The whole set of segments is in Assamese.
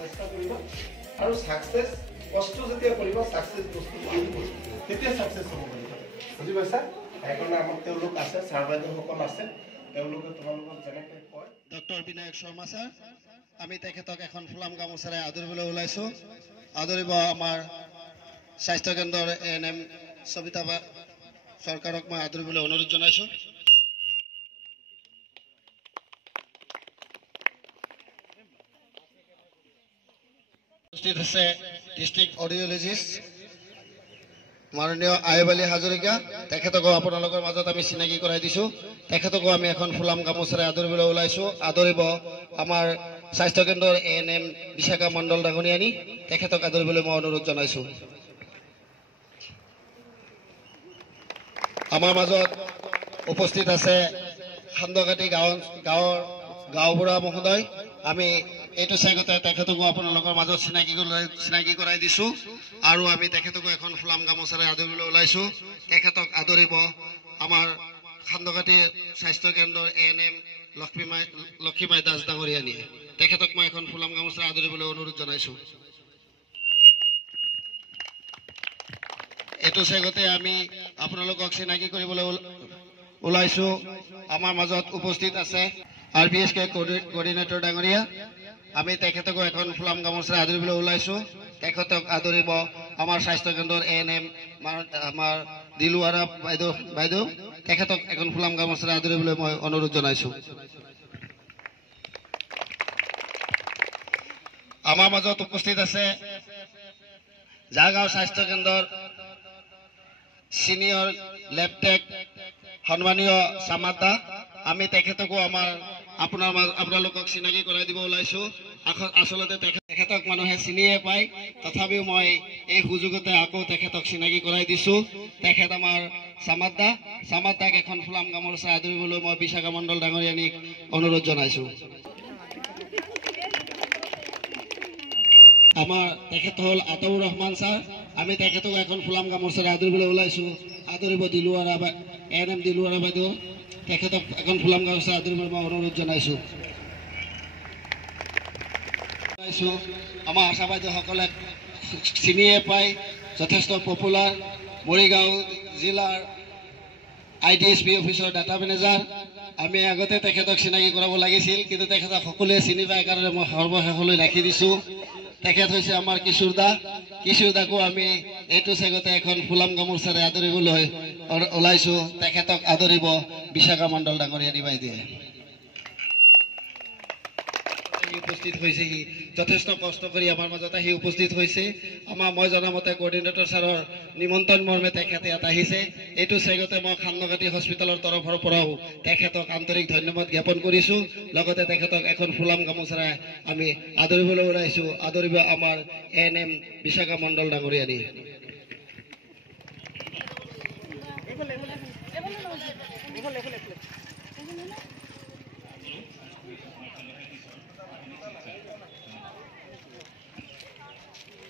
চেষ্টা কৰিবা আৰু সাকসেস কষ্ট যেতিয়া কৰিবা সাকসেস বস্তু তেতিয়া সাকসেস হ'ব পাৰিবা বুজি পাইছা এখন আমাৰ তেওঁলোক আছে সাৰ্ভাইভাৰসকল আছে তেওঁলোকে তোমালোকক যেনেকৈ কয় ডক্টৰ বিনায়ক শৰ্মা স্যাৰ আমি তেখেতক এখন ফুলাম গামোচাৰে আদৰিবলৈ ওলাইছো আদৰিব আমাৰ স্বাস্থ্য কেন্দ্ৰৰ এএনএম সবিতা সৰকাৰক মই আদৰিবলৈ অনুৰোধ জনাইছো উপস্থিত আছে ডিস্ট্ৰিক্ট অডিঅলজিষ্ট মাননীয় আইবালী হাজৰিকা তেখেতক আপোনালোকৰ মাজত আমি চিনাকি কৰাই দিছো তেখেতক আমি এখন ফুলাম গামোচাৰে আদৰিবলৈ ওলাইছো আদৰিব আমাৰ স্বাস্থ্য কেন্দ্ৰৰ এএনএম বিশাখা মণ্ডল ডাঙৰীয়ানী তেখেতক আদৰিবলৈ মই অনুৰোধ জনাইছো আমাৰ মাজত উপস্থিত আছে খান্দকাটি গাঁওবুঢ়া মহোদয় আমি এইটো চাইগতে তেখেতকো আপোনালোকৰ মাজত চিনাকি কৰাই দিছো আৰু আমি তেখেতকো এখন ফুলাম গামোচাৰে আদৰিবলৈ ওলাইছো তেখেতক আদৰিব আমাৰ খান্দকাটি স্বাস্থ্য কেন্দ্ৰৰ এএনএম লক্ষ্মীমাই দাস ডাঙৰীয়ানীয়ে তেখেতক মই এখন ফুলাম গামোচাৰে আদৰিবলৈ অনুৰোধ জনাইছো এইটো চাইগতে আমি আপোনালোকক চিনাকি কৰিবলৈ ওলাইছো আমাৰ মাজত উপস্থিত আছে আৰবিএছকে কোঅৰ্ডিনেটৰ ডাঙৰীয়া আমি তেখেতকো এখন ফুলাম গামোচাৰে আদৰিবলৈ ওলাইছো তেখেতক আদৰিব আমাৰ স্বাস্থ্য কেন্দ্ৰৰ এএনএম আমাৰ দিলুৱাৰা বাইদেউ তেখেতক এখন ফুলাম গামোচাৰে আদৰিবলৈ মই অনুৰোধ জনাইছো আমাৰ মাজত উপস্থিত আছে জাগাঁও স্বাস্থ্য কেন্দ্ৰৰ সিনিয়ৰ লেপটেক সন্মানীয় সামাদা আমি তেখেতকো আপোনালোকক চিনাকি কৰাই দিব ওলাইছো আসলতে তেখেতক মানুহে চিনিয়ে পায় তথাপিও মই এই সুযোগতে আকৌ তেখেতক চিনাকি কৰাই দিছো তেখেত আমাৰ সামাদাক এখন ফুলাম গামোচা আদৰিবলৈ মই বিশাখা মণ্ডল ডাঙৰীয়ানীক অনুৰোধ জনাইছো আমাৰ তেখেত হল আতাউৰ ৰহমান স্যাৰ আমি তেখেতক এখন ফুলাম গামোচাৰে আদৰিবলৈ ওলাইছো আদৰিব দিলুৱাৰা এএনএম দিলুৱাৰা বাইদেউ তেখেতক এখন ফুলাম গামোচা আদৰিবলৈ মই অনুৰোধ জনাইছো আমাৰ আশা বাইদেউসকলে চিনিয়ে পায় যথেষ্ট পপুলাৰ মৰিগাঁও জিলাৰ IDSP অফিচৰ ডাটা মেনেজাৰ আমি আগতে তেখেতক চিনাকি কৰাব লাগিছিল কিন্তু তেখেতক সকলোৱে চিনি পায় কাৰণে মই সৰ্বশেষলৈ ৰাখি দিছো তেখেত হৈছে আমাৰ কিশোৰদাকো আমি এইটো চাইগতে এখন ফুলাম গামোচাৰে আদৰিবলৈ ওলাইছো তেখেতক আদৰিব বিশাখা মণ্ডল ডাঙৰীয়ানী বাইদেৱে উপস্থিত হৈছে যথেষ্ট কষ্ট কৰি আমাৰ মাজত আহি উপস্থিত হৈছে মই জনামতে কোঅৰ্ডিনেটৰ ছাৰৰ নিমন্ত্ৰণ মৰ্মে তেখেতে ইয়াত আহিছে এইটো চাইগতে মই খান্দকাটি হস্পিটেলৰ তৰফৰ পৰাও তেখেতক আন্তৰিক ধন্যবাদ জ্ঞাপন কৰিছো লগতে তেখেতক এখন ফুলাম গামোচাৰে আমি আদৰিবলৈ ওলাইছো আদৰিব আমাৰ এএনএম বিশাখা মণ্ডল ডাঙৰীয়ানী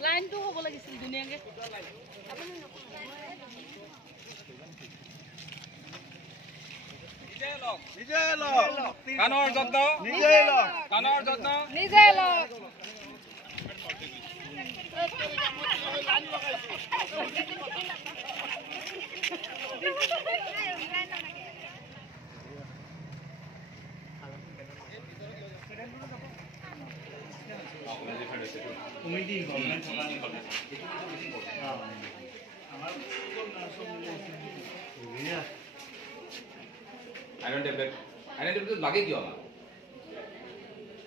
লাইন তো হ'ব লাগিছিল দুনিয়াকে নিজে লওক কানৰ যত্ন নিজে লওক কানৰ যত্ন নিজে লওক কমিটি গভৰ্নমেন্ট আইৰণ টেবলেট লাগে কিয় আমাক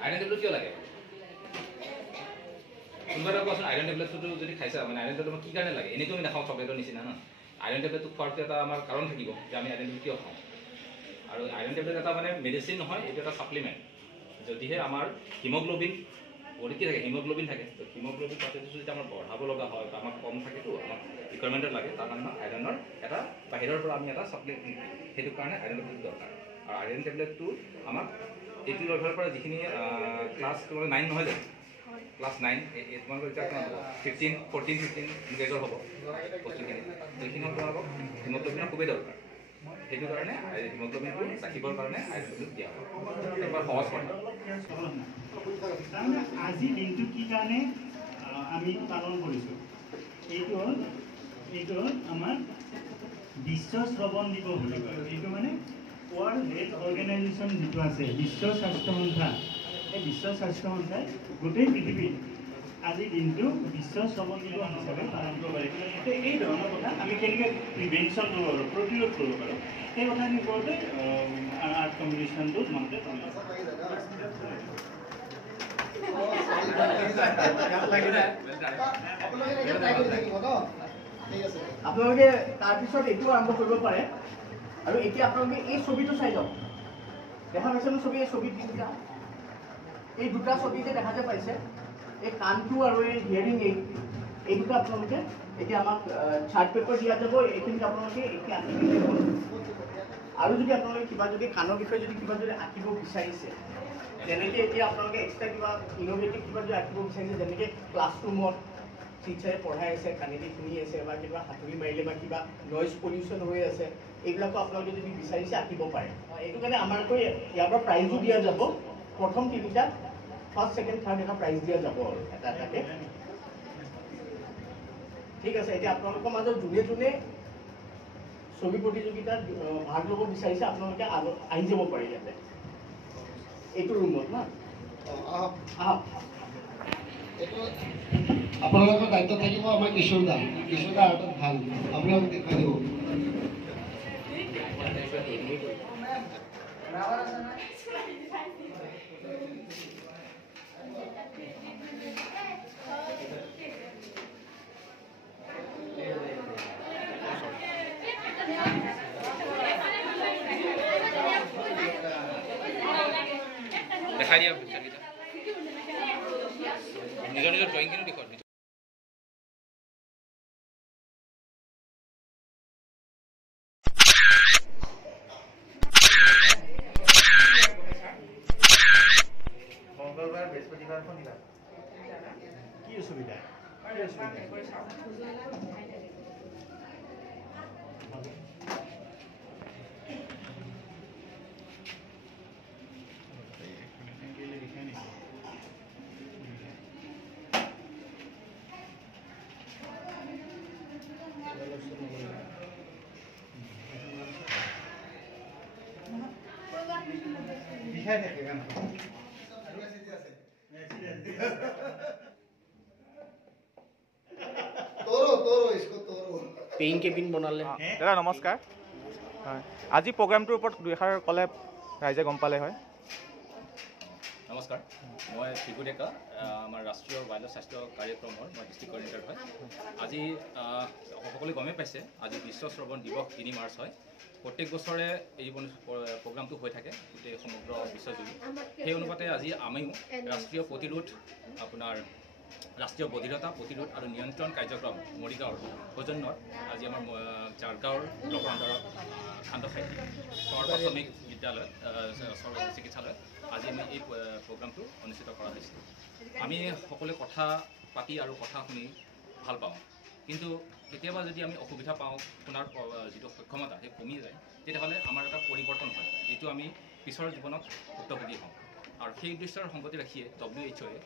আইৰণ টেবলেট কিয় লাগে কোনোবা এটা কোৱাচোন আইৰণ টেবলেটটো যদি খাইছা মানে আইৰণ টেবলেট কি কাৰণে লাগে এনেইতো আমি নাখাওঁ চকলেটৰ নিচিনা ন আইৰণ টেবলেটটো খোৱাটো এটা আমাৰ কাৰণ থাকিব যে আমি আইৰণ টেবলেট কিয় খাওঁ আৰু আইৰণ টেবলেট এটা মানে মেডিচিন নহয় এইটো এটা ছাপ্লিমেণ্ট যদিহে আমাৰ হিমোগ্লোবিন বডি কি থাকে হিমোগ্লোবিন থাকে তো হিমোগ্লোবিন পাৰ্চেণ্টেজ যদি আমাৰ বঢ়াব লগা হয় বা আমাৰ কম থাকেতো আমাক ৰিকুৱাৰমেণ্টত লাগে তাৰ কাৰণে আইৰণৰ এটা বাহিৰৰ পৰা আমি এটা ছাপ্লিমেণ্ট সেইটো কাৰণে আইৰণ টেবলেট দৰকাৰ আৰু আইৰণ টেবলেটটো আমাক এইটো লেভেলৰ পৰা যিখিনি ক্লাছ 9 নহয় জানো ক্লাছ 9 তোমালোকৰ এতিয়া 14-15 গ্ৰেডৰ হ'ব বস্তুখিনি সেইখিনি তোমালোকক হিমোগ্লোবিনৰ খুবেই দৰকাৰ সেইটো কাৰণে হিমোগ্লোবিনটো ৰাখিবৰ কাৰণে আইৰণ টেবলেট দিয়া হয় একবাৰ সহজ কথা তাৰমানে আজি দিনটো কি কাৰণে আমি পালন কৰিছোঁ এইটো হ'ল আমাৰ বিশ্ব শ্ৰৱণ দিৱস বুলি কয় এইটো মানে ৱৰ্ল্ড হেল্থ অৰ্গেনাইজেশ্যন যিটো আছে বিশ্ব স্বাস্থ্য সংস্থা এই বিশ্ব স্বাস্থ্য সংস্থাই গোটেই পৃথিৱীত আজিৰ দিনটো বিশ্ব শ্ৰৱণ দিৱস হিচাপে পালন কৰিব পাৰি গতিকে এই ধৰণৰ কথা আমি কেনেকৈ প্ৰিভেনশ্যন কৰিব পাৰোঁ প্ৰতিৰোধ কৰিব পাৰোঁ সেই কথাখিনিৰ ওপৰতে আৰ্ট কম্পিটিশ্যনটো তোমালোকে আপোনালোকে তাৰপিছত এইটো আৰম্ভ কৰিব পাৰে আৰু এতিয়া আপোনালোকে এই ছবিটো চাই লওক দেখা পাইছে ন ছবি এই ছবি দুটা এই দুটা ছবি যে দেখা যে পাইছে এই কাণটো আৰু এই হিয়াৰিং এই দুটা আপোনালোকে এতিয়া আমাক চাৰ্ট পেপাৰ দিয়া যাব এইখিনিত আপোনালোকে এতিয়া আঁকি দিব আৰু যদি আপোনালোকে কিবা যদি কাণৰ বিষয়ে যদি কিবা যদি আঁকিব বিচাৰিছে যেনেকৈ এতিয়া আপোনালোকে এক্সট্ৰা কিবা ইন'ভেটিভ কিবা যদি আঁকিব বিচাৰিছে যেনেকৈ ক্লাছৰুমত টিচাৰে পঢ়াই আছে কাণেদি শুনি আছে বা কিবা হাতুৰি মাৰিলে বা কিবা নইজ পলিউশ্যন হৈ আছে এইবিলাকো আপোনালোকে যদি বিচাৰিছে আঁকিব পাৰে এইটো কাৰণে আমাৰকৈ ইয়াৰ পৰা প্ৰাইজো দিয়া যাব প্ৰথম তিনিটা ফাৰ্ষ্ট ছেকেণ্ড থাৰ্ড এটা প্ৰাইজ দিয়া যাব আৰু এটা এটাকৈ ঠিক আছে এতিয়া আপোনালোকৰ মাজত যোনে যোনে ছবি প্ৰতিযোগিতাত ভাগ ল'ব বিচাৰিছে আপোনালোকে আহি যাব পাৰে ইয়াতে এইটো ৰুমত না আহক আপোনালোকৰ দায়িত্ব থাকিব আমাৰ কিশোৰ দা আৰ্টত ভাল আপোনালোকে দেখুৱাই দিব দেখাই দিয়া নিজৰ নিজৰ ড্ৰয়িংখিনি দেখুৱাই মংগলবাৰ বৃহস্পতিবাৰখন দিবা কি অসুবিধা বিষাই থাকে কেন পেইং কেবিন বনালে দাদা নমস্কাৰ হয় আজি প্ৰগ্ৰামটোৰ ওপৰত দুই এষাৰ ক'লে ৰাইজে গম পালে হয় নমস্কাৰ মই ভিকু ডেকা আমাৰ ৰাষ্ট্ৰীয় বাল্য স্বাস্থ্য কাৰ্যক্ৰমৰ মই ডিষ্ট্ৰিক্ট কৰ্ডিনেটৰ হয় আজি সকলোৱে গমেই পাইছে আজি বিশ্ব শ্ৰৱণ দিৱস 3 মাৰ্চ হয় প্ৰত্যেক বছৰে এই প্ৰগ্ৰামটো হৈ থাকে গোটেই সমগ্ৰ বিশ্বজুৰি সেই অনুপাতে আজি আমিও ৰাষ্ট্ৰীয় প্ৰতিৰোধ আপোনাৰ ৰাষ্ট্ৰীয় বধিৰতা প্ৰতিৰোধ আৰু নিয়ন্ত্ৰণ কাৰ্যক্ৰম মৰিগাঁৱৰ সৌজন্যত আজি আমাৰ জাৰগাঁৱৰ ব্লকৰ আণ্ডাৰত খান্দখাইটি চহৰ প্ৰাথমিক বিদ্যালয় চিকিৎসালয়ত আজি আমি এই প্ৰগ্ৰামটো অনুষ্ঠিত কৰা হৈছে আমি সকলোৱে কথা পাতি আৰু কথা শুনি ভাল পাওঁ কিন্তু কেতিয়াবা যদি আমি অসুবিধা পাওঁ শুনাৰ যিটো সক্ষমতা সেই কমি যায় তেতিয়াহ'লে আমাৰ এটা পৰিৱৰ্তন হয় যিটো আমি পিছৰ জীৱনত ভুক্তভোগী হওঁ আৰু সেই উদ্দেশ্যৰ সংগতি ৰাখিয়ে WHOয়ে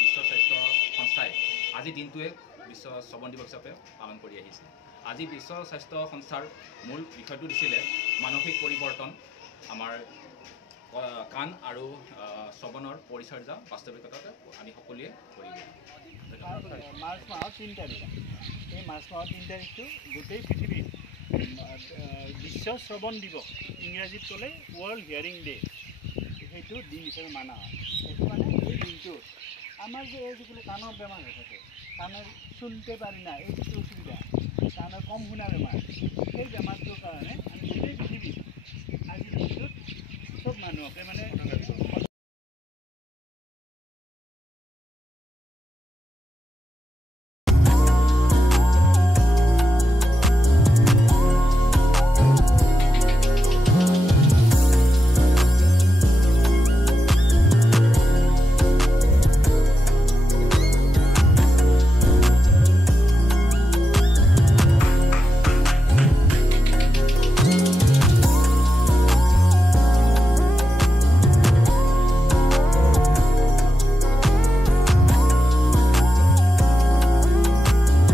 বিশ্ব স্বাস্থ্য সংস্থাই আজি দিনটোৱে বিশ্ব শ্ৰৱণ দিৱস হিচাপে পালন কৰি আহিছে আজি বিশ্ব স্বাস্থ্য সংস্থাৰ মূল বিষয়টো দিছিলে মানসিক পৰিৱৰ্তন আমাৰ কাণ আৰু শ্ৰৱণৰ পৰিচৰ্যা বাস্তৱিকতাতে আমি সকলোৱে কৰিব মাৰ্চ মাহৰ 3 তাৰিখ এই মাৰ্চ মাহৰ 3 তাৰিখটো গোটেই পৃথিৱীত বিশ্ব শ্ৰৱণ দিৱস ইংৰাজীত ক'লে ৱৰ্ল্ড হিয়াৰিং ডে সেইটো দিন হিচাপে মানা হয় সেইটো মানে এই দিনটোত আমাৰ যে এই যিটো কাণৰ বেমাৰ হৈ থাকে কাণৰ শুনতে পাৰি না এই যিটো অসুবিধা কাণৰ কম শুনা বেমাৰ সেই বেমাৰটোৰ কাৰণে আমি গোটেই পৃথিৱীত আজিৰ দিনটোত চব মানুহকে মানে